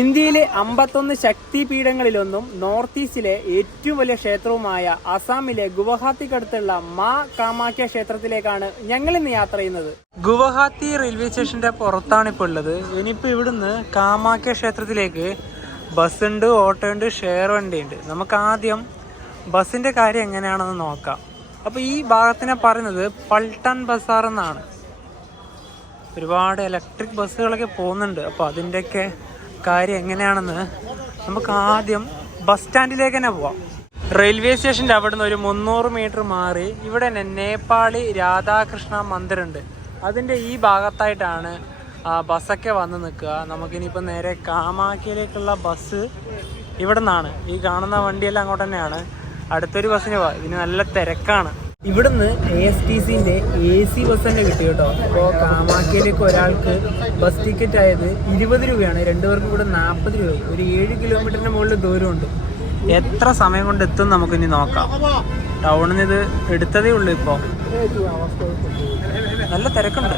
ഇന്ത്യയിലെ അമ്പത്തൊന്ന് ശക്തിപീഠങ്ങളിലൊന്നും നോർത്ത് ഈസ്റ്റിലെ ഏറ്റവും വലിയ ക്ഷേത്രവുമായ അസാമിലെ ഗുവഹാത്തിക്കടുത്തുള്ള മാ കാമാഖ്യ ക്ഷേത്രത്തിലേക്കാണ് ഞങ്ങൾ ഇന്ന് യാത്ര ചെയ്യുന്നത്. ഗുവഹാത്തി റെയിൽവേ സ്റ്റേഷന്റെ പുറത്താണ് ഇപ്പോൾ ഉള്ളത്. ഇനിയിപ്പോൾ ഇവിടുന്ന് കാമാഖ്യ ക്ഷേത്രത്തിലേക്ക് ബസ് ഉണ്ട് ഓട്ടോ ഉണ്ട് ഷെയർ വണ്ടി ഉണ്ട്. നമുക്ക് ആദ്യം ബസ്സിന്റെ കാര്യം എങ്ങനെയാണെന്ന് നോക്കാം. അപ്പോൾ ഈ ഭാഗത്തിനെ പറയുന്നത് പൾട്ടൺ ബസാർ എന്നാണ്. ഒരുപാട് ഇലക്ട്രിക് ബസ്സുകളൊക്കെ പോകുന്നുണ്ട്. അപ്പോൾ അതിന്റെയൊക്കെ കാര്യം എങ്ങനെയാണെന്ന് നമുക്ക് ആദ്യം ബസ് സ്റ്റാൻഡിലേക്ക് തന്നെ പോവാം. റെയിൽവേ സ്റ്റേഷന്റെ അവിടെ നിന്ന് ഒരു മുന്നൂറ് മീറ്റർ മാറി ഇവിടെ തന്നെ നേപ്പാളി രാധാകൃഷ്ണ മന്ദിറുണ്ട്. അതിന്റെ ഈ ഭാഗത്തായിട്ടാണ് ബസ്സൊക്കെ വന്ന് നിൽക്കുക. നമുക്കിനിയിപ്പോൾ നേരെ കാമാക്കിയിലേക്കുള്ള ബസ് ഇവിടെ നിന്നാണ് ഈ കാണുന്ന വണ്ടിയെല്ലാം അങ്ങോട്ട് തന്നെയാണ്. അടുത്തൊരു ബസ്സിന് ഇതിന് നല്ല തിരക്കാണ്. ഇവിടുന്ന് എ എസ് ടി സിന്റെ എ സി ബസ് തന്നെ കിട്ടി കേട്ടോ. അപ്പോ കാമാക്കിയിലേക്ക് ഒരാൾക്ക് ബസ് ടിക്കറ്റ് ആയത് ഇരുപത് രൂപയാണ്. രണ്ടുപേർക്കും കൂടെ നാൽപ്പത് രൂപ. ഒരു ഏഴ് കിലോമീറ്ററിന് മുകളിൽ ദൂരമുണ്ട്. എത്ര സമയം കൊണ്ട് എത്തും നമുക്ക് ഇനി നോക്കാം ടൗണിൽ ഇത് എടുത്തതേ ഉള്ളൂ ഇപ്പോൾ നല്ല തിരക്കുണ്ട്.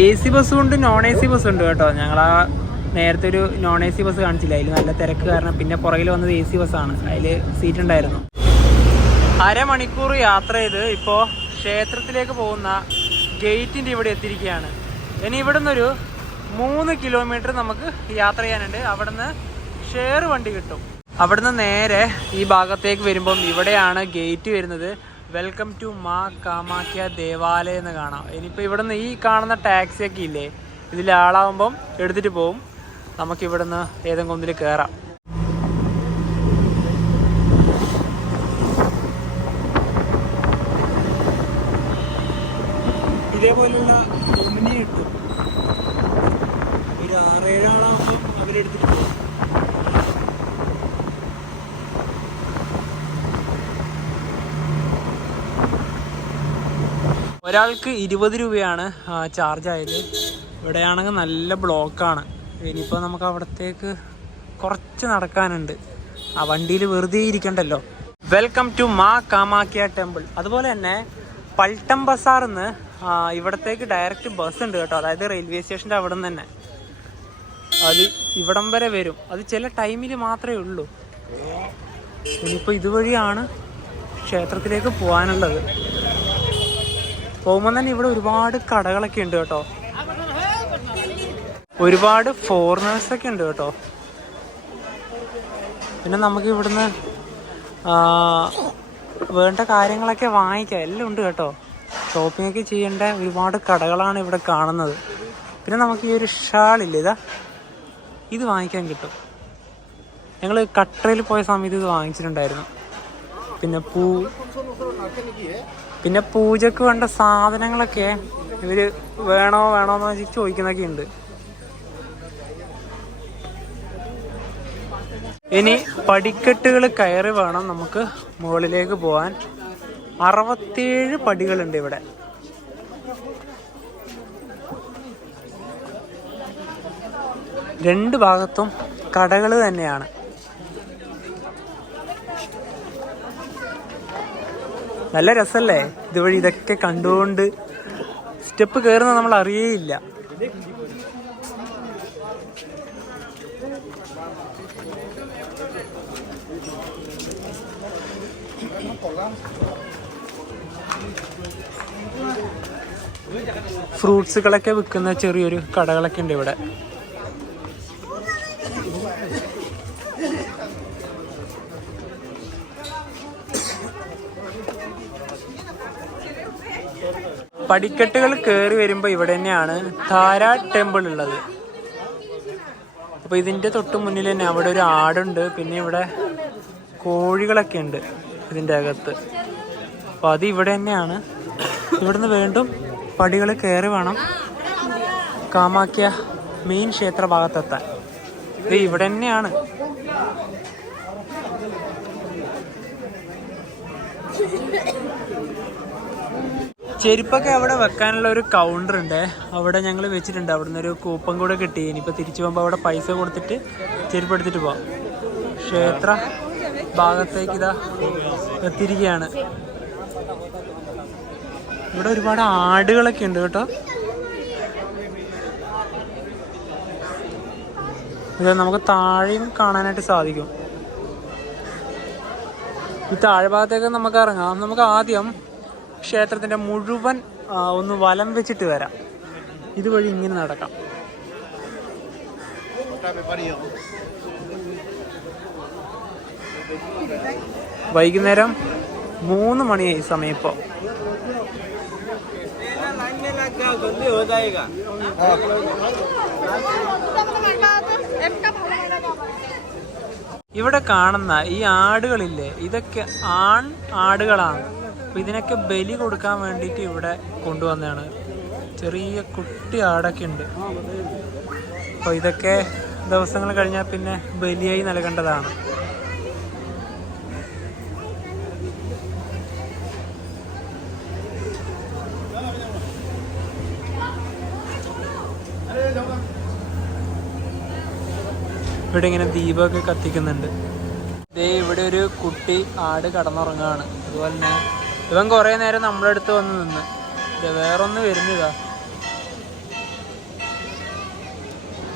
എ സി ബസ്സും ഉണ്ട് നോൺ എ സി ബസ്സും ഉണ്ട് കേട്ടോ. ഞങ്ങൾ ആ നേരത്തെ ഒരു നോൺ എ സി ബസ് കാണിച്ചില്ല. അതിൽ നല്ല തിരക്ക് കാരണം പിന്നെ പുറകിൽ വന്നത് എ സി ആണ്. അതിൽ സീറ്റ് ഉണ്ടായിരുന്നു. അരമണിക്കൂർ യാത്ര ചെയ്ത് ഇപ്പോൾ ക്ഷേത്രത്തിലേക്ക് പോകുന്ന ഗേറ്റിന്റെ ഇവിടെ എത്തിയിരിക്കുകയാണ്. ഇനി ഇവിടെ നിന്നൊരു മൂന്ന് കിലോമീറ്റർ നമുക്ക് യാത്ര ചെയ്യാനുണ്ട്. അവിടുന്ന് ഷെയർ വണ്ടി കിട്ടും. അവിടുന്ന് നേരെ ഈ ഭാഗത്തേക്ക് വരുമ്പം ഇവിടെയാണ് ഗേറ്റ് വരുന്നത്. വെൽക്കം ടു മാ കാമാക്യ ദേവാലയം എന്ന് കാണാം. ഇനിയിപ്പോൾ ഇവിടുന്ന് ഈ കാണുന്ന ടാക്സിയൊക്കെ ഇല്ലേ? ഇതിൽ ആളാവുമ്പം എടുത്തിട്ട് പോവും. നമുക്കിവിടുന്ന് ഏതെങ്കിലും ഒന്നിൽ കയറാം ഇതേപോലുള്ള ഒമിനി കിട്ടും ഒരു ആറേഴാളാകുമ്പോൾ അവരെടുത്തിട്ട് പോകും ഒരാൾക്ക് ഇരുപത് രൂപയാണ് ചാർജ് ആയത്. ഇവിടെയാണെങ്കിൽ നല്ല ബ്ലോക്കാണ്. ഇനിയിപ്പോൾ നമുക്ക് അവിടത്തേക്ക് കുറച്ച് നടക്കാനുണ്ട്. ആ വണ്ടിയിൽ വെറുതെ ഇരിക്കണ്ടല്ലോ. വെൽക്കം ടു മാ കാമാക്കിയ ടെമ്പിൾ. അതുപോലെ തന്നെ പൾട്ടം ബസാറിന്ന് ഇവിടത്തേക്ക് ഡയറക്റ്റ് ബസ് ഉണ്ട് കേട്ടോ. അതായത് റെയിൽവേ സ്റ്റേഷന്റെ അവിടെ നിന്ന് തന്നെ. അത് ഇവിടം വരെ വരും. അത് ചില ടൈമിൽ മാത്രമേ ഉള്ളൂ. ഇനിയിപ്പോൾ ഇതുവഴിയാണ് ക്ഷേത്രത്തിലേക്ക് പോകാനുള്ളത്. പോകുമ്പോൾ തന്നെ ഇവിടെ ഒരുപാട് കടകളൊക്കെ ഉണ്ട് കേട്ടോ. ഒരുപാട് ഫോറിനേഴ്സൊക്കെ ഉണ്ട് കേട്ടോ. പിന്നെ നമുക്ക് ഇവിടുന്ന് വേണ്ട കാര്യങ്ങളൊക്കെ വാങ്ങിക്കാം. എല്ലാം ഉണ്ട് കേട്ടോ. ഷോപ്പിംഗ് ഒക്കെ ചെയ്യേണ്ട ഒരുപാട് കടകളാണ് ഇവിടെ കാണുന്നത്. പിന്നെ നമുക്ക് ഈ ഒരു ഷാളില്ല ഇതാ. ഇത് വാങ്ങിക്കാൻ കിട്ടും. ഞങ്ങൾ കട്ടറയിൽ പോയ സമയത്ത് ഇത് വാങ്ങിച്ചിട്ടുണ്ടായിരുന്നു. പിന്നെ പൂ പിന്നെ പൂജക്ക് വേണ്ട സാധനങ്ങളൊക്കെ ഇവർ വേണോ വേണോ എന്ന് വെച്ച് ചോദിക്കുന്നൊക്കെ ഉണ്ട്. ഇനി പടിക്കെട്ടുകൾ കയറി വേണം നമുക്ക് മുകളിലേക്ക് പോകാൻ അറുപത്തേഴ് പടികളുണ്ട് ഇവിടെ. രണ്ട് ഭാഗത്തും കടകൾ തന്നെയാണ്. നല്ല രസല്ലേ? ഇതുവഴി ഇതൊക്കെ കണ്ടുകൊണ്ട് സ്റ്റെപ്പ് കയറുന്ന നമ്മൾ അറിയേയില്ല. ഫ്രൂട്ട്സുകളൊക്കെ വിൽക്കുന്ന ചെറിയൊരു കടകളൊക്കെ ഉണ്ട് ഇവിടെ. പടിക്കെട്ടുകൾ കയറി വരുമ്പോൾ ഇവിടെ തന്നെയാണ് താര ടെമ്പിൾ ഉള്ളത്. അപ്പോൾ ഇതിന്റെ തൊട്ട് മുന്നിൽ തന്നെ അവിടെ ഒരു ആടുണ്ട് പിന്നെ ഇവിടെ കോഴികളൊക്കെ ഉണ്ട് ഇതിന്റെ അകത്ത്. അപ്പോൾ അത് ഇവിടെ തന്നെയാണ്. ഇവിടുന്ന് വീണ്ടും പടികൾ കയറി വേണം കാമാക്യ മെയിൻ ക്ഷേത്ര ഭാഗത്തെത്താൻ. ഇത് ഇവിടെ തന്നെയാണ്. ചെരുപ്പൊക്കെ അവിടെ വെക്കാനുള്ള ഒരു കൗണ്ടർ ഉണ്ട്. അവിടെ ഞങ്ങൾ വെച്ചിട്ടുണ്ട്. അവിടുന്ന് ഒരു കൂപ്പൺ കൂടെ കിട്ടി. ഇനിയിപ്പോൾ തിരിച്ചു പോകുമ്പോൾ അവിടെ പൈസ കൊടുത്തിട്ട് ചെരുപ്പ് എടുത്തിട്ട് പോവാം. ക്ഷേത്ര ഭാഗത്തേക്ക് ഇതാ എത്തിയിരിക്കുകയാണ്. ഇവിടെ ഒരുപാട് ആടുകളൊക്കെ ഉണ്ട് കേട്ടോ. ഇത് നമുക്ക് താഴെയും കാണാനായിട്ട് സാധിക്കും. ഈ താഴെ ഭാഗത്തേക്ക് നമുക്ക് ഇറങ്ങാം. നമുക്ക് ആദ്യം ക്ഷേത്രത്തിന്റെ മുഴുവൻ ഒന്ന് വലം വെച്ചിട്ട് വരാം. ഇതുവഴി ഇങ്ങനെ നടക്കാം. വൈകുന്നേരം മൂന്ന് മണിയായി സമയം ഇപ്പോൾ ഇവിടെ കാണുന്ന ഈ ആടുകളില്ലേ ഇതൊക്കെ ആൺ ആടുകളാണ്. അപ്പൊ ഇതിനൊക്കെ ബലി കൊടുക്കാൻ വേണ്ടിയിട്ട് ഇവിടെ കൊണ്ടുവന്നതാണ്. ചെറിയ കുട്ടി ആടൊക്കെ ഉണ്ട്. അപ്പോൾ ഇതൊക്കെ ദിവസങ്ങൾ കഴിഞ്ഞാൽ പിന്നെ ബലിയായി നൽകേണ്ടതാണ്. ഇവിടെ ഇങ്ങനെ ദീപമൊക്കെ കത്തിക്കുന്നുണ്ട്. ദേ ഇവിടെ ഒരു കുട്ടി ആട് കടന്നുറങ്ങാണ് അതുപോലെ തന്നെ ഇവൻ കുറേ നേരം നമ്മുടെ അടുത്ത് വന്ന് നിന്ന്. വേറൊന്ന് വരുന്നതാ.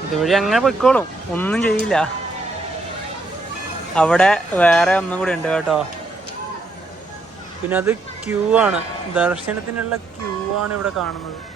ഇതുവഴി അങ്ങനെ പൊയ്ക്കോളും. ഒന്നും ചെയ്യില്ല. അവിടെ വേറെ ഒന്നും കൂടി ഉണ്ട് കേട്ടോ. പിന്നെ അത് ക്യൂ ആണ്. ദർശനത്തിനുള്ള ക്യൂ ആണ് ഇവിടെ കാണുന്നത്.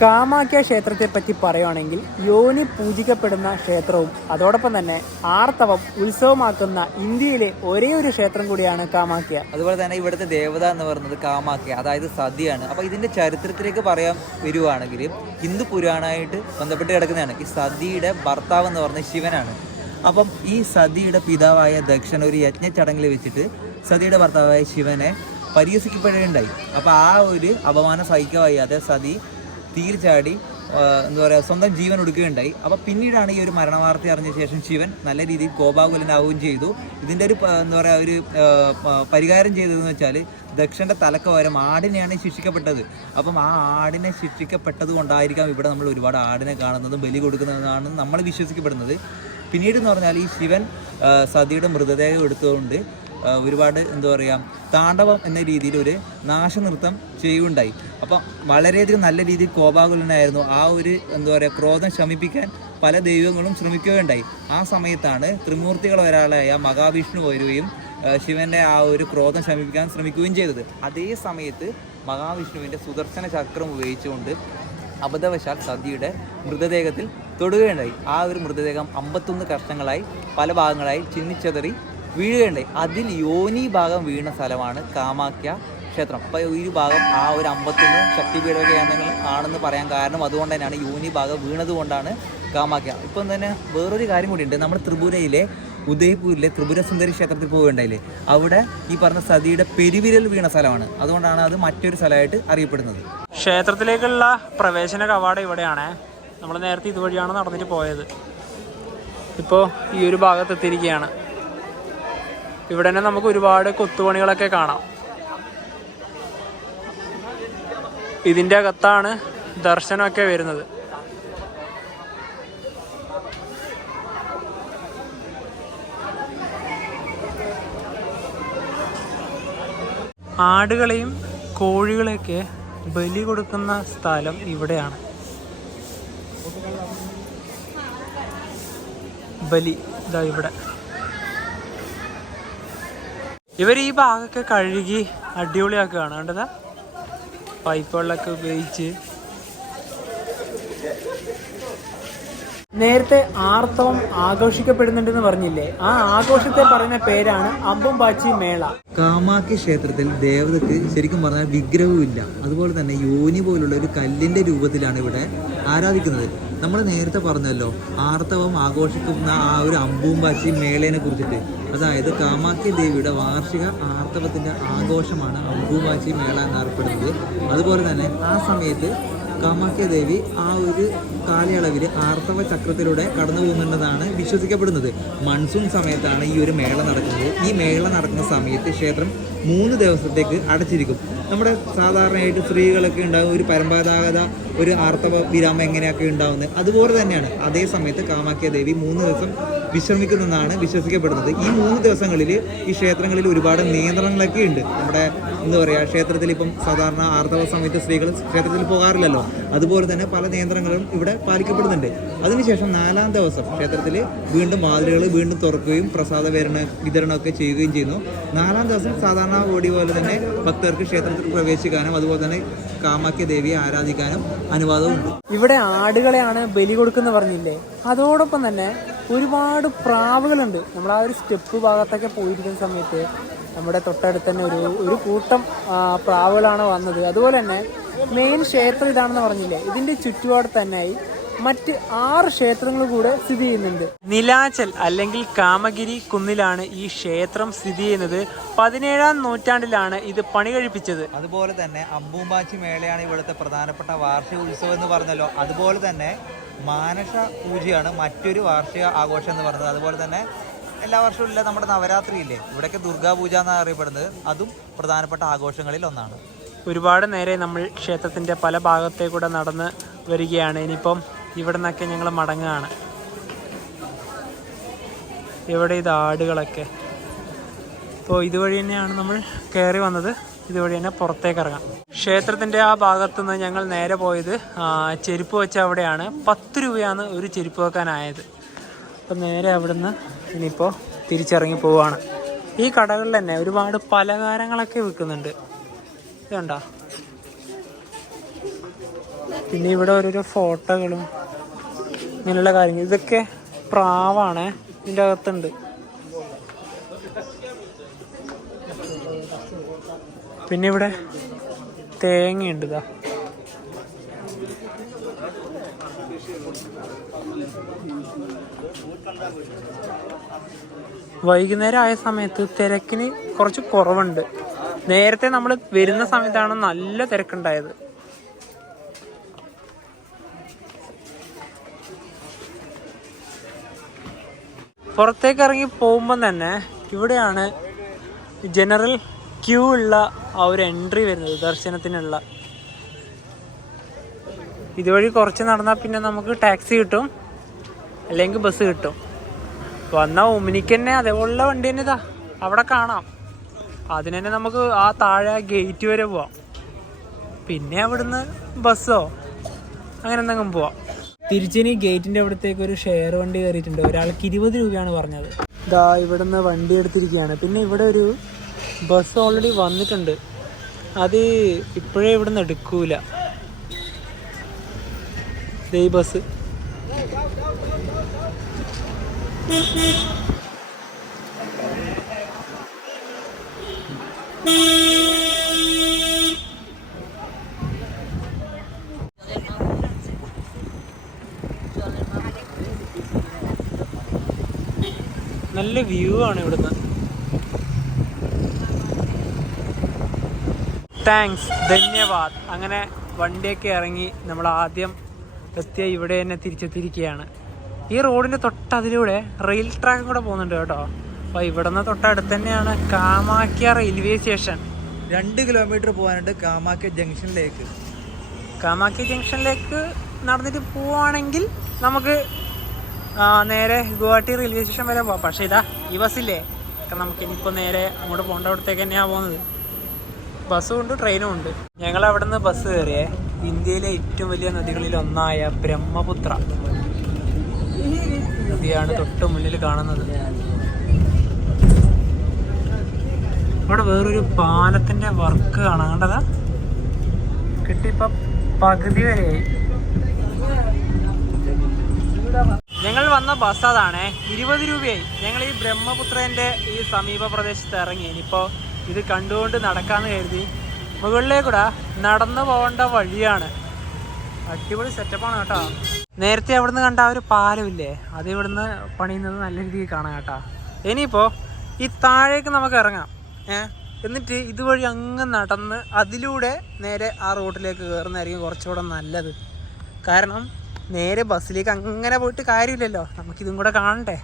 കാമാക്യ ക്ഷേത്രത്തെ പറ്റി പറയുവാണെങ്കിൽ യോനി പൂജിക്കപ്പെടുന്ന ക്ഷേത്രവും അതോടൊപ്പം തന്നെ ആർത്തവം ഉത്സവമാക്കുന്ന ഇന്ത്യയിലെ ഒരേ ഒരു ക്ഷേത്രം കൂടിയാണ് കാമാക്യ അതുപോലെ തന്നെ ഇവിടുത്തെ ദേവത എന്ന് പറയുന്നത് കാമാക്യ അതായത് സതിയാണ്. അപ്പോൾ ഇതിന്റെ ചരിത്രത്തിലേക്ക് പറയാൻ വരുവാണെങ്കിൽ ഹിന്ദു പുരാണമായിട്ട് ബന്ധപ്പെട്ട് കിടക്കുന്നതാണ്. ഈ സതിയുടെ ഭർത്താവ് എന്ന് പറഞ്ഞ ശിവനാണ്. അപ്പം ഈ സതിയുടെ പിതാവായ ദക്ഷൻ ഒരു യജ്ഞ ചടങ്ങിൽ വെച്ചിട്ട് സതിയുടെ ഭർത്താവായ ശിവനെ പരിഹസിക്കപ്പെടുകയുണ്ടായി അപ്പോൾ ആ ഒരു അപമാനം സഹിക്കാൻ വയ്യാതെ സതി തീർ ചാടി ആ, എന്താ പറയുക സ്വന്തം ജീവൻ ഒടുക്കുകയുണ്ടായി അപ്പോൾ പിന്നീടാണ് ഈ ഒരു മരണവാർത്ത അറിഞ്ഞ ശേഷം ശിവൻ നല്ല രീതിയിൽ കോപാകുലനാവുകയും ചെയ്തു. ഇതിന്റെ ഒരു എന്താ പറയുക ഒരു പരിഹാരം ചെയ്തതെന്ന് വെച്ചാൽ ദക്ഷന്റെ തലക്ക് പകരം ആടിനെയാണ് ശിക്ഷിക്കപ്പെട്ടത്. അപ്പം ആ ആടിനെ ശിക്ഷിക്കപ്പെട്ടത് കൊണ്ടായിരിക്കാം ഇവിടെ നമ്മൾ ഒരുപാട് ആടിനെ കാണുന്നതും ബലി കൊടുക്കുന്നതാണ് നമ്മൾ വിശ്വസിക്കപ്പെടുന്നത്. പിന്നീട് എന്ന് പറഞ്ഞാൽ ഈ ശിവൻ സതിയുടെ മൃതദേഹം എടുത്തുകൊണ്ട് ഒരുപാട് എന്താ പറയുക താണ്ഡവം എന്ന രീതിയിൽ ഒരു നാശനൃത്തം ചെയ്യുകയുണ്ടായി അപ്പം വളരെയധികം നല്ല രീതിയിൽ കോപാകുലനായിരുന്നു. ആ ഒരു എന്താ പറയുക ക്രോധം ശമിപ്പിക്കാൻ പല ദൈവങ്ങളും ശ്രമിക്കുകയുണ്ടായി. ആ സമയത്താണ് ത്രിമൂർത്തികൾ ഒരാളായ മഹാവിഷ്ണു വരികയും ശിവന്റെ ആ ഒരു ക്രോധം ശമിപ്പിക്കാൻ ശ്രമിക്കുകയും ചെയ്തത്. അതേ സമയത്ത് മഹാവിഷ്ണുവിന്റെ സുദർശന ചക്രം ഉപയോഗിച്ചുകൊണ്ട് അബദ്ധവശാൽ സതിയുടെ മൃതദേഹത്തിൽ തൊടുകയുണ്ടായി. ആ ഒരു മൃതദേഹം അമ്പത്തൊന്ന് കഷ്ണങ്ങളായി പല ഭാഗങ്ങളായി ചിന്നിച്ചെതറി വീഴുകയുണ്ടായി. അതിൽ യോനി ഭാഗം വീണ സ്ഥലമാണ് കാമാക്യ ക്ഷേത്രം. അപ്പോൾ ഈ ഭാഗം ആ ഒരു അമ്പത്തൊന്ന് ശക്തിപീഠ കേന്ദ്രങ്ങൾ ആണെന്ന് പറയാൻ കാരണം അതുകൊണ്ട് തന്നെയാണ് യോനി ഭാഗം വീണത് കൊണ്ടാണ് കാമാക്യ ഇപ്പം തന്നെ വേറൊരു കാര്യം കൂടിയുണ്ട് നമ്മുടെ ത്രിപുരയിലെ ഉദയ്പൂരിലെ ത്രിപുര സുന്ദരി ക്ഷേത്രത്തിൽ പോവുകയുണ്ടായില്ലേ? അവിടെ ഈ പറഞ്ഞ സതിയുടെ പെരുവിരൽ വീണ സ്ഥലമാണ്. അതുകൊണ്ടാണ് അത് മറ്റൊരു സ്ഥലമായിട്ട് അറിയപ്പെടുന്നത്. ക്ഷേത്രത്തിലേക്കുള്ള പ്രവേശന കവാടം ഇവിടെയാണ്. നമ്മൾ നേരത്തെ ഇതുവഴിയാണ് നടന്നിട്ട് പോയത്. ഇപ്പോൾ ഈ ഒരു ഭാഗത്ത് എത്തിയിരിക്കുകയാണ്. ഇവിടെ തന്നെ നമുക്ക് ഒരുപാട് കൊത്തുപണികളൊക്കെ കാണാം. ഇതിന്റെ അകത്താണ് ദർശനമൊക്കെ വരുന്നത്. ആടുകളെയും കോഴികളെയൊക്കെ ബലി കൊടുക്കുന്ന സ്ഥലം ഇവിടെയാണ്. ബലി ഇതാ ഇവിടെ. ഇവർ ഈ ഭാഗമൊക്കെ കഴുകി അടിപൊളിയാക്കുകയാണ്. കണ്ടതാ? പൈപ്പ് വെള്ളമൊക്കെ ഉപയോഗിച്ച്. നേരത്തെ ആർത്തവം ആഘോഷിക്കപ്പെടുന്നുണ്ടെന്ന് പറഞ്ഞില്ലേ? ആ ആഘോഷത്തെ പറയുന്ന പേരാണ് അമ്പുംപാച്ചി മേള. കാമാക്യ ക്ഷേത്രത്തിൽ ദേവതയ്ക്ക് ശരിക്കും പറഞ്ഞാൽ വിഗ്രഹവും ഇല്ല അതുപോലെ തന്നെ യോനി പോലുള്ള ഒരു കല്ലിന്റെ രൂപത്തിലാണ് ഇവിടെ ആരാധിക്കുന്നത്. നമ്മൾ നേരത്തെ പറഞ്ഞല്ലോ ആർത്തവം ആഘോഷിക്കുന്ന ആ ഒരു അമ്പൂമ്പാച്ചി മേളേനെ കുറിച്ചിട്ട്. അതായത് കാമാക്യ ദേവിയുടെ വാർഷിക ആർത്തവത്തിന്റെ ആഘോഷമാണ് അമ്പൂമ്പാച്ചി മേള എന്നറിയപ്പെടുന്നത്. അതുപോലെ തന്നെ ആ സമയത്ത് കാമാക്യ ദേവി ആ ഒരു കാലയളവിൽ ആർത്തവ ചക്രത്തിലൂടെ കടന്നു പോകുന്നുണ്ടെന്നാണ് വിശ്വസിക്കപ്പെടുന്നത്. മൺസൂൺ സമയത്താണ് ഈ ഒരു മേള നടക്കുന്നത്. ഈ മേള നടക്കുന്ന സമയത്ത് ക്ഷേത്രം മൂന്ന് ദിവസത്തേക്ക് അടച്ചിരിക്കും. നമ്മുടെ സാധാരണയായിട്ട് സ്ത്രീകളൊക്കെ ഉണ്ടാകും ഒരു പരമ്പരാഗത ഒരു ആർത്തവ വിരാമം എങ്ങനെയൊക്കെ ഉണ്ടാവുന്നത് അതുപോലെ തന്നെയാണ്. അതേ സമയത്ത് കാമാക്യ ദേവി മൂന്ന് ദിവസം വിശ്രമിക്കുന്നെന്നാണ് വിശ്വസിക്കപ്പെടുന്നത്. ഈ മൂന്ന് ദിവസങ്ങളിൽ ഈ ക്ഷേത്രങ്ങളിൽ ഒരുപാട് നിയന്ത്രണങ്ങളൊക്കെ ഉണ്ട്. നമ്മുടെ എന്താ പറയുക ക്ഷേത്രത്തിൽ ഇപ്പം സാധാരണ ആർത്തവ സമയത്ത് സ്ത്രീകൾ ക്ഷേത്രത്തിൽ പോകാറില്ലല്ലോ. അതുപോലെ തന്നെ പല നിയന്ത്രണങ്ങളും ഇവിടെ പാലിക്കപ്പെടുന്നുണ്ട്. അതിനുശേഷം നാലാം ദിവസം ക്ഷേത്രത്തിൽ വീണ്ടും വാതിലുകൾ വീണ്ടും തുറക്കുകയും പ്രസാദ വിതരണ വിതരണമൊക്കെ ചെയ്യുകയും ചെയ്യുന്നു. നാലാം ദിവസം സാധാരണ ഓടി പോലെ തന്നെ ഭക്തർക്ക് ക്ഷേത്രത്തിൽ പ്രവേശിക്കാനും അതുപോലെ തന്നെ കാമാക്യ ദേവിയെ ആരാധിക്കാനും അനുവാദമുണ്ട് ഇവിടെ ആടുകളെയാണ് ബലി കൊടുക്കുന്ന പറഞ്ഞില്ലേ? അതോടൊപ്പം തന്നെ ഒരുപാട് പ്രാവുകളുണ്ട്. നമ്മൾ ആ ഒരു സ്റ്റെപ്പ് ഭാഗത്തൊക്കെ പോയിരിക്കുന്ന സമയത്ത് നമ്മുടെ തൊട്ടടുത്ത് തന്നെ ഒരു ഒരു കൂട്ടം പ്രാവുകളാണ് വന്നത്. അതുപോലെ തന്നെ മെയിൻ ക്ഷേത്രം ഇതാണെന്ന് പറഞ്ഞില്ലേ? ഇതിന്റെ ചുറ്റുപാട് തന്നെയായി മറ്റ് ആറ് ക്ഷേത്രങ്ങൾ കൂടെ സ്ഥിതി ചെയ്യുന്നുണ്ട്. നിലാചൽ അല്ലെങ്കിൽ കാമഗിരി കുന്നിലാണ് ഈ ക്ഷേത്രം സ്ഥിതി ചെയ്യുന്നത്. പതിനേഴാം നൂറ്റാണ്ടിലാണ് ഇത് പണി കഴിപ്പിച്ചത്. അതുപോലെ തന്നെ അമ്പൂമ്പാച്ചി മേളയാണ് ഇവിടുത്തെ പ്രധാനപ്പെട്ട വാർഷിക ഉത്സവം എന്ന് പറഞ്ഞല്ലോ. അതുപോലെ തന്നെ മാനസ പൂജയാണ് മറ്റൊരു വാർഷിക ആഘോഷം എന്ന് പറഞ്ഞത്. അതുപോലെ തന്നെ എല്ലാ വർഷവും ഇല്ല നമ്മുടെ നവരാത്രി ഇല്ലേ? ഇവിടെയൊക്കെ ദുർഗാപൂജ എന്നാണ് അറിയപ്പെടുന്നത്. അതും പ്രധാനപ്പെട്ട ആഘോഷങ്ങളിൽ ഒന്നാണ്. ഒരുപാട് നേരെ നമ്മൾ ക്ഷേത്രത്തിന്റെ പല ഭാഗത്തെ കൂടെ നടന്ന് വരികയാണ്. ഇനിയിപ്പം ഇവിടെ നിന്നൊക്കെ ഞങ്ങൾ മടങ്ങുകയാണ്. ഇവിടെ ഇത് ആടുകളൊക്കെ? അപ്പോൾ ഇതുവഴി തന്നെയാണ് നമ്മൾ കയറി വന്നത്. ഇതുവഴി തന്നെ പുറത്തേക്ക് ഇറങ്ങാം. ക്ഷേത്രത്തിന്റെ ആ ഭാഗത്തു നിന്ന് ഞങ്ങൾ നേരെ പോയത് ചെരുപ്പ് വെച്ച അവിടെയാണ്. പത്ത് രൂപയാണ് ഒരു ചെരുപ്പ് വെക്കാനായത്. അപ്പം നേരെ അവിടുന്ന് ഇനിയിപ്പോൾ തിരിച്ചിറങ്ങി പോവുകയാണ് ഈ കടകളിൽ തന്നെ ഒരുപാട് പലഹാരങ്ങളൊക്കെ വിൽക്കുന്നുണ്ട്. ഇതുണ്ടോ പിന്നെ ഇവിടെ ഓരോരോ ഫോട്ടോകളും ഇങ്ങനെയുള്ള കാര്യങ്ങൾ. ഇതൊക്കെ പ്രാവാണ്. ഇതിന്റെ അകത്തുണ്ട്. പിന്നെ ഇവിടെ തേങ്ങയുണ്ട് ഇതാ. വൈകുന്നേരം ആയ സമയത്ത് തിരക്കിന് കുറച്ച് കുറവുണ്ട്. നേരത്തെ നമ്മൾ വരുന്ന സമയത്താണ് നല്ല തിരക്കുണ്ടായത്. പുറത്തേക്ക് ഇറങ്ങി പോകുമ്പം തന്നെ ഇവിടെയാണ് ജനറൽ ക്യൂ ഉള്ള ആ ഒരു എൻട്രി വരുന്നത് ദർശനത്തിനുള്ള. ഇതുവഴി കുറച്ച് നടന്നാൽ പിന്നെ നമുക്ക് ടാക്സി കിട്ടും അല്ലെങ്കിൽ ബസ് കിട്ടും. വന്ന ഒമിനിക്ക് തന്നെ അതേപോലുള്ള വണ്ടി തന്നെ ഇതാ. അവിടെ കാണാം. അതിന് തന്നെ നമുക്ക് ആ താഴെ ഗേറ്റ് വരെ പോവാം. പിന്നെ അവിടുന്ന് ബസ്സോ അങ്ങനെ എന്തെങ്കിലും പോവാം. തിരിച്ചിനി ഗേറ്റിന്റെ അവിടത്തേക്ക് ഒരു ഷെയർ വണ്ടി കയറിയിട്ടുണ്ട്. ഒരാൾക്ക് ഇരുപത് രൂപയാണ് പറഞ്ഞത്. ഇതാ ഇവിടുന്ന് വണ്ടി എടുത്തിരിക്കുകയാണ് പിന്നെ ഇവിടെ ഒരു ബസ് ഓൾറെഡി വന്നിട്ടുണ്ട്. അത് ഇപ്പോഴേ ഇവിടുന്ന് എടുക്കൂല. ബസ് നല്ല വ്യൂ ആണ് ഇവിടുന്ന്. താങ്ക്സ് ധന്യവാദ്. അങ്ങനെ വണ്ടിയൊക്കെ ഇറങ്ങി നമ്മൾ ആദ്യം എത്തിയ ഇവിടെ തന്നെ തിരിച്ചെത്തിയിരിക്കുകയാണ്. ഈ റോഡിന്റെ തൊട്ടതിലൂടെ റെയിൽ ട്രാക്കും കൂടെ പോകുന്നുണ്ട് കേട്ടോ. അപ്പോൾ ഇവിടുന്ന് തൊട്ടടുത്ത് തന്നെയാണ് കാമാക്യ റെയിൽവേ സ്റ്റേഷൻ രണ്ട് കിലോമീറ്റർ പോകാനുണ്ട് കാമാക്യ ജംഗ്ഷനിലേക്ക് കാമാക്യ ജംഗ്ഷനിലേക്ക് നടന്നിട്ട് പോവാണെങ്കിൽ നമുക്ക് നേരെ ഗുവാഹട്ടി റെയിൽവേ സ്റ്റേഷൻ വരെ പോവാം. പക്ഷേ ഇതാ ഈ ബസ്സില്ലേ നമുക്ക് ഇനിയിപ്പോൾ നേരെ അങ്ങോട്ട് പോകേണ്ട അവിടത്തേക്ക് തന്നെയാണ് പോകുന്നത്. ബസ്സും ഉണ്ട് ട്രെയിനും ഉണ്ട്. ഞങ്ങൾ അവിടെ നിന്ന് ബസ് കയറിയേ ഇന്ത്യയിലെ ഏറ്റവും വലിയ നദികളിൽ ഒന്നായ ബ്രഹ്മപുത്ര. നദിയാണ് തൊട്ട് മുന്നിൽ കാണുന്നത്. അവിടെ വേറൊരു പാലത്തിന്റെ വർക്ക് കാണാൻ കണ്ടതാ പകുതി വരെയായി. ഞങ്ങൾ വന്ന ബസ് അതാണേ ഇരുപത് രൂപയായി. ഞങ്ങൾ ഈ ബ്രഹ്മപുത്രന്റെ ഈ സമീപ പ്രദേശത്ത് ഇറങ്ങി. ഇനിയിപ്പോ ഇത് കണ്ടുകൊണ്ട് നടക്കാന്ന് കരുതി. മുകളിലേക്കൂടെ നടന്നു പോകേണ്ട വഴിയാണ്. അടിപൊളി സെറ്റപ്പാണ് കേട്ടോ. നേരത്തെ അവിടുന്ന് കണ്ട ആ ഒരു പാലമില്ലേ അത് ഇവിടുന്ന് പണിയുന്നത് നല്ല രീതിയിൽ കാണാം കേട്ടോ. ഇനിയിപ്പോ ഈ താഴേക്ക് നമുക്ക് ഇറങ്ങാം. എന്നിട്ട് ഇതുവഴി അങ്ങ് നടന്ന് അതിലൂടെ നേരെ ആ റോട്ടിലേക്ക് കയറുന്നതായിരിക്കും കുറച്ചുകൂടെ നല്ലത്. കാരണം നേരെ ബസ്സിലേക്ക് അങ്ങനെ പോയിട്ട് കാര്യമില്ലല്ലോ. നമുക്കിതും കൂടെ കാണണ്ടേ?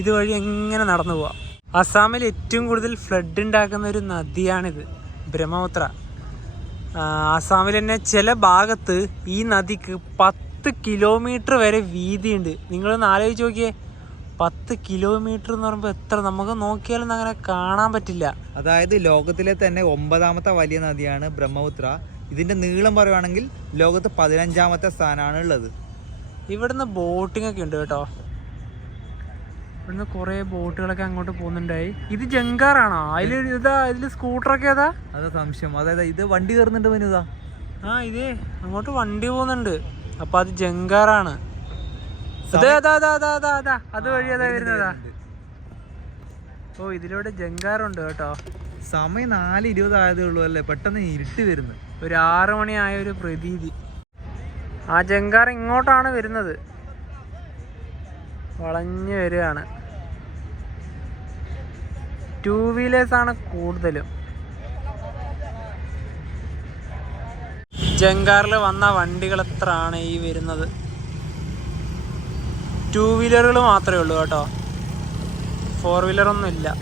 ഇതുവഴി എങ്ങനെ നടന്നു പോവാം? അസാമിൽ ഏറ്റവും കൂടുതൽ ഫ്ലഡ് ഉണ്ടാക്കുന്ന ഒരു നദിയാണിത് ബ്രഹ്മപുത്ര. അസാമിൽ തന്നെ ചില ഭാഗത്ത് ഈ നദിക്ക് പത്ത് കിലോമീറ്റർ വരെ വീതിയുണ്ട്. നിങ്ങളൊന്ന് ആലോചിച്ച് നോക്കിയേ. പത്ത് കിലോമീറ്റർ എന്ന് പറയുമ്പോൾ എത്ര? നമുക്ക് നോക്കിയാലും അങ്ങനെ കാണാൻ പറ്റില്ല. അതായത് ലോകത്തിലെ തന്നെ ഒമ്പതാമത്തെ വലിയ നദിയാണ് ബ്രഹ്മപുത്ര. ഇതിന്റെ നീളം പറയുവാണെങ്കിൽ ലോകത്ത് പതിനഞ്ചാമത്തെ സ്ഥാനമാണ് ഉള്ളത്. ഇവിടുന്ന് ബോട്ടിംഗ് ഒക്കെ ഉണ്ട് കേട്ടോ. ഇവിടുന്ന് കുറേ ബോട്ടുകളൊക്കെ അങ്ങോട്ട് പോകുന്നുണ്ടായി. ഇത് ജങ്കാറാണോ? അതിൽ ഇതാ ഇതിൽ സ്കൂട്ടറൊക്കെ ഏതാ? അതാ സംശയം. അതായത് ഇത് വണ്ടി കയറുന്നുണ്ട് വനുതാ ആ ഇതേ അങ്ങോട്ട് വണ്ടി പോകുന്നുണ്ട്. അപ്പൊ അത് ജങ്കാറാണ്. അതെ വഴി അതാ വരുന്നതാ. ഓ ഇതിലൂടെ ജങ്കാറുണ്ട് കേട്ടോ. സമയം നാല് ഇരുപത് ആയതേ ഉള്ളൂ അല്ലേ? പെട്ടെന്ന് ഇരുട്ട് വരുന്നു. ഒരു ആറു മണിയായ ഒരു പ്രതീതി. ആ ജങ്കാർ ഇങ്ങോട്ടാണ് വരുന്നത്. വളഞ്ഞു വരികയാണ്. ടൂ വീലേഴ്സ് ആണ് കൂടുതലും. ജങ്കാറിൽ വന്ന വണ്ടികൾ എത്രയാണ് ആണ് ഈ വരുന്നത്? ടൂ വീലറുകൾ മാത്രമേ ഉള്ളൂ കേട്ടോ. ഫോർ വീലറൊന്നും ഇല്ല.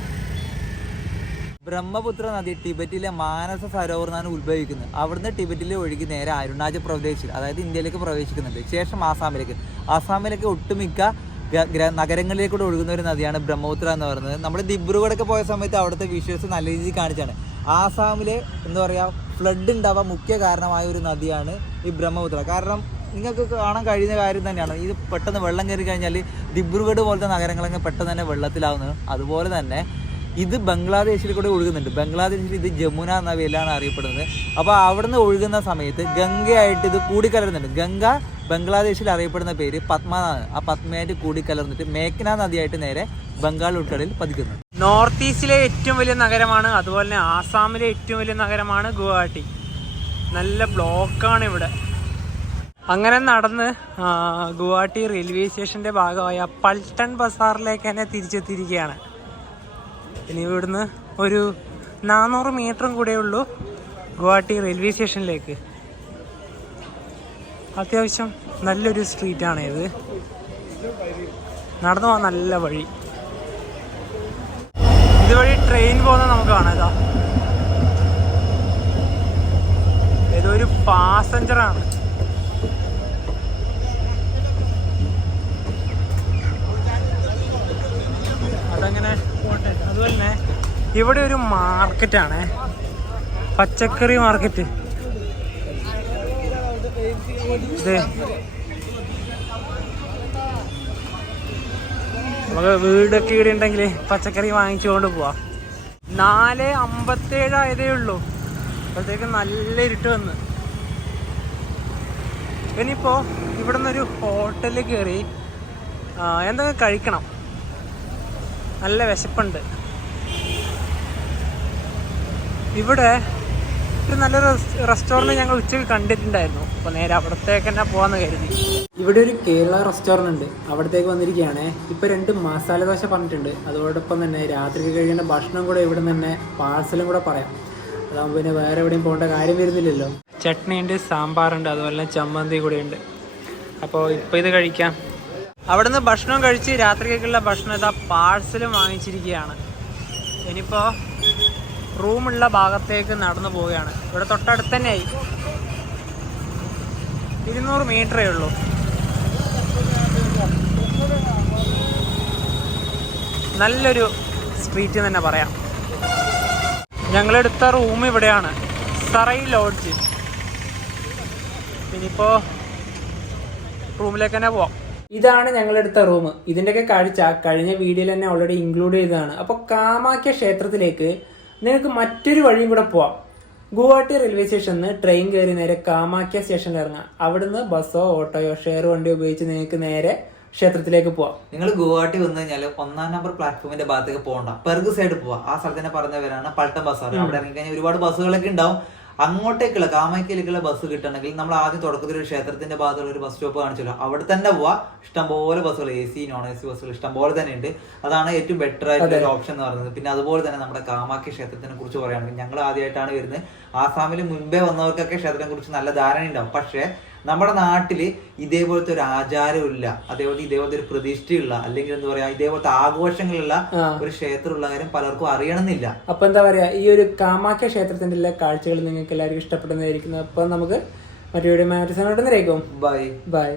ബ്രഹ്മപുത്ര നദി ടിബറ്റിലെ മാനസ സരോവർ നിന്നാണ് ഉത്ഭവിക്കുന്നത്. അവിടുന്ന് ടിബറ്റിലെ ഒഴുകി നേരെ അരുണാചൽ പ്രദേശിൽ അതായത് ഇന്ത്യയിലേക്ക് പ്രവേശിക്കുന്നുണ്ട്. ശേഷം ആസാമിലേക്ക്. ആസാമിലേക്ക് ഒട്ടുമിക്ക നഗരങ്ങളിലേക്ക് ഗ്ര- നഗരങ്ങളിലേക്കൂടെ ഒഴുകുന്ന ഒരു നദിയാണ് ബ്രഹ്മപുത്ര എന്ന് പറയുന്നത്. നമ്മൾ ദിബ്രുഗഡൊക്കെ പോയ സമയത്ത് അവിടുത്തെ വിഷ്വൽസ് നല്ല രീതിയിൽ കാണിച്ചാണ്. ആസാമിലെ എന്താ പറയുക ഫ്ലഡ് ഉണ്ടാവാൻ മുഖ്യ കാരണമായ ഒരു നദിയാണ് ഈ ബ്രഹ്മപുത്ര. കാരണം നിങ്ങൾക്ക് കാണാൻ കഴിയുന്ന കാര്യം തന്നെയാണ്. ഇത് പെട്ടെന്ന് വെള്ളം കയറി കഴിഞ്ഞാൽ ദിബ്രുഗഡ് പോലത്തെ നഗരങ്ങളൊക്കെ പെട്ടെന്ന് തന്നെ വെള്ളത്തിലാവുന്നത്. അതുപോലെ തന്നെ ഇത് ബംഗ്ലാദേശിൽ കൂടെ ഒഴുകുന്നുണ്ട്. ബംഗ്ലാദേശിൽ ഇത് ജമുന എന്ന പേരിലാണ് അറിയപ്പെടുന്നത്. അപ്പോൾ അവിടുന്ന് ഒഴുകുന്ന സമയത്ത് ഗംഗയായിട്ട് ഇത് കൂടിക്കലരുന്നുണ്ട്. ഗംഗ ബംഗ്ലാദേശിൽ അറിയപ്പെടുന്ന പേര് പത്മ ആ പത്മയായിട്ട് കൂടിക്കലർന്നിട്ട് മേഘ്ന നദിയായിട്ട് നേരെ ബംഗാൾ ഉൾക്കടലിൽ പതിക്കുന്നു. നോർത്ത് ഈസ്റ്റിലെ ഏറ്റവും വലിയ നഗരമാണ്. അതുപോലെ തന്നെ ആസാമിലെ ഏറ്റവും വലിയ നഗരമാണ് ഗുവാഹട്ടി. നല്ല ബ്ലോക്കാണ് ഇവിടെ. അങ്ങനെ നടന്ന് ഗുവാഹട്ടി റെയിൽവേ സ്റ്റേഷന്റെ ഭാഗമായ പൾട്ടൺ ബസാറിലേക്ക് തന്നെ തിരിച്ചെത്തിയിരിക്കുകയാണ്. ഇനി ഇവിടുന്ന് ഒരു നാനൂറ് മീറ്ററും കൂടെ ഉള്ളൂ ഗുവാഹട്ടി റെയിൽവേ സ്റ്റേഷനിലേക്ക്. അത്യാവശ്യം നല്ലൊരു സ്ട്രീറ്റാണ് ഇത്. നടന്നു പോകാൻ നല്ല വഴി. ഇതുവഴി ട്രെയിൻ പോകുന്നത് നമുക്ക് കാണാം ഇതാ. ഏതോ ഒരു പാസഞ്ചറാണ്. അതങ്ങനെ പോട്ടെ. അതുപോലെ തന്നെ ഇവിടെ ഒരു മാർക്കറ്റാണ്. പച്ചക്കറി മാർക്കറ്റ്. നമുക്ക് വീടൊക്കെ ഇവിടെ ഉണ്ടെങ്കിൽ പച്ചക്കറി വാങ്ങിച്ചുകൊണ്ട് പോവാം. നാല് അമ്പത്തേഴ് ആയതേ ഉള്ളൂ. അപ്പോഴത്തേക്ക് നല്ല ഇരുട്ട് വന്ന്. ഇനിയിപ്പോ ഇവിടെ നിന്നൊരു ഹോട്ടലിൽ കയറി എന്തൊക്കെ കഴിക്കണം? നല്ല വിശപ്പുണ്ട്. ഇവിടെ ഒരു നല്ലൊരു റെസ്റ്റോറന്റ് ഞങ്ങൾ ഉച്ചയ്ക്ക് കണ്ടിട്ടുണ്ടായിരുന്നു. അപ്പോൾ നേരെ അവിടത്തേക്ക് തന്നെ പോകാമെന്ന് കരുതി. ഇവിടെ ഒരു കേരള റെസ്റ്റോറന്റ് ഉണ്ട്. അവിടത്തേക്ക് വന്നിരിക്കുകയാണ്. ഇപ്പോൾ രണ്ട് മസാല ദോശ പറഞ്ഞിട്ടുണ്ട്. അതോടൊപ്പം തന്നെ രാത്രി കഴിയുന്ന ഭക്ഷണം കൂടെ ഇവിടെ നിന്ന് തന്നെ പാഴ്സലും കൂടെ പറയാം. അതാകുമ്പോൾ പിന്നെ വേറെ എവിടെയും പോകേണ്ട കാര്യം വരുന്നില്ലല്ലോ. ചട്നി ഉണ്ട് സാമ്പാറുണ്ട് അതുപോലെ ചമ്മന്തി കൂടെ ഉണ്ട് അപ്പോൾ ഇപ്പോൾ ഇത് കഴിക്കാം. അവിടുന്ന് ഭക്ഷണം കഴിച്ച് രാത്രിക്കുള്ള ഭക്ഷണം ഇതാ പാഴ്സലും വാങ്ങിച്ചിരിക്കുകയാണ്. ഇനിയിപ്പോൾ റൂമുള്ള ഭാഗത്തേക്ക് നടന്നു പോവുകയാണ്. ഇവിടെ തൊട്ടടുത്ത് തന്നെയായി. ഇരുന്നൂറ് മീറ്ററേ ഉള്ളൂ. നല്ലൊരു സ്ട്രീറ്റ് തന്നെ പറയാം. ഞങ്ങളെടുത്ത റൂം ഇവിടെയാണ്. സറൈ ലോഡ്ജ്. ഇനിയിപ്പോൾ റൂമിലേക്ക് തന്നെ പോവാം. ഇതാണ് ഞങ്ങളെടുത്ത റൂം. ഇതിന്റെയൊക്കെ കാഴ്ച കഴിഞ്ഞ വീഡിയോയിൽ തന്നെ ഓൾറെഡി ഇൻക്ലൂഡ് ചെയ്തതാണ്. അപ്പോൾ കാമാക്യ ക്ഷേത്രത്തിലേക്ക് നിങ്ങൾക്ക് മറ്റൊരു വഴിയും കൂടെ പോവാം. ഗുവാഹട്ടി റെയിൽവേ സ്റ്റേഷനിൽ നിന്ന് ട്രെയിൻ കയറി നേരെ കാമാക്യ സ്റ്റേഷനിൽ ഇറങ്ങാം. അവിടുന്ന് ബസ്സോ ഓട്ടോയോ ഷെയർ വണ്ടിയോ ഉപയോഗിച്ച് നിങ്ങൾക്ക് നേരെ ക്ഷേത്രത്തിലേക്ക് പോവാം. നിങ്ങൾ ഗുവാഹട്ടി വന്നു കഴിഞ്ഞാൽ ഒന്നാം നമ്പർ പ്ലാറ്റ്ഫോമിന്റെ ഭാഗത്തേക്ക് പോകണ്ട. പെർഗ് സൈഡ് പോവാം. ആ സ്ഥലത്തിന് പറഞ്ഞവരാണ് പൾട്ട ബസ്സാർ അവിടെ ഇറങ്ങി കഴിഞ്ഞാൽ ഒരുപാട് ബസ്സുകളൊക്കെ ഉണ്ടാവും. അങ്ങോട്ടേക്കുള്ള കാമയ്ക്കലേക്കുള്ള ബസ് കിട്ടണമെങ്കിൽ നമ്മൾ ആദ്യം തുടക്കത്തിൽ ഒരു ക്ഷേത്രത്തിന്റെ ഭാഗത്തുള്ള ഒരു ബസ് സ്റ്റോപ്പ് കാണിച്ചല്ലോ. അവിടെ തന്നെ പോവാ. ഇഷ്ടംപോലെ ബസ്സുകൾ A C non A C ബസ്സുകൾ ഇഷ്ടംപോലെ തന്നെ ഉണ്ട്. അതാണ് ഏറ്റവും ബെറ്റർ ആയിട്ടുള്ള ഒരു ഓപ്ഷൻ എന്ന് പറയുന്നത്. പിന്നെ അതുപോലെ തന്നെ നമ്മുടെ കാമാക്കി ക്ഷേത്രത്തിനെ കുറിച്ച് പറയുകയാണെങ്കിൽ ഞങ്ങൾ ആദ്യമായിട്ടാണ് വരുന്നത്. ആസാമിൽ മുൻപേ വന്നവർക്കൊക്കെ ക്ഷേത്രത്തെ കുറിച്ച് നല്ല ധാരണ ഉണ്ടാവും പക്ഷേ നമ്മുടെ നാട്ടിൽ ഇതേപോലത്തെ ഒരു ആചാരമില്ല അതേപോലെ ഇതേപോലത്തെ ഒരു പ്രതിഷ്ഠയുള്ള അല്ലെങ്കിൽ എന്താ പറയാ ഇതേപോലത്തെ ആഘോഷങ്ങളുള്ള ഒരു ക്ഷേത്രമുള്ള കാര്യം പലർക്കും അറിയണമെന്നില്ല. അപ്പൊ എന്താ പറയാ ഈ ഒരു കാമാക്യ ക്ഷേത്രത്തിന്റെ എല്ലാ കാഴ്ചകൾ നിങ്ങൾക്ക് എല്ലാവർക്കും ഇഷ്ടപ്പെടുന്നതായിരിക്കുന്നു. അപ്പൊ നമുക്ക് മറ്റു വീഡിയോ മാറ്റം ബൈ ബൈ. ബൈ.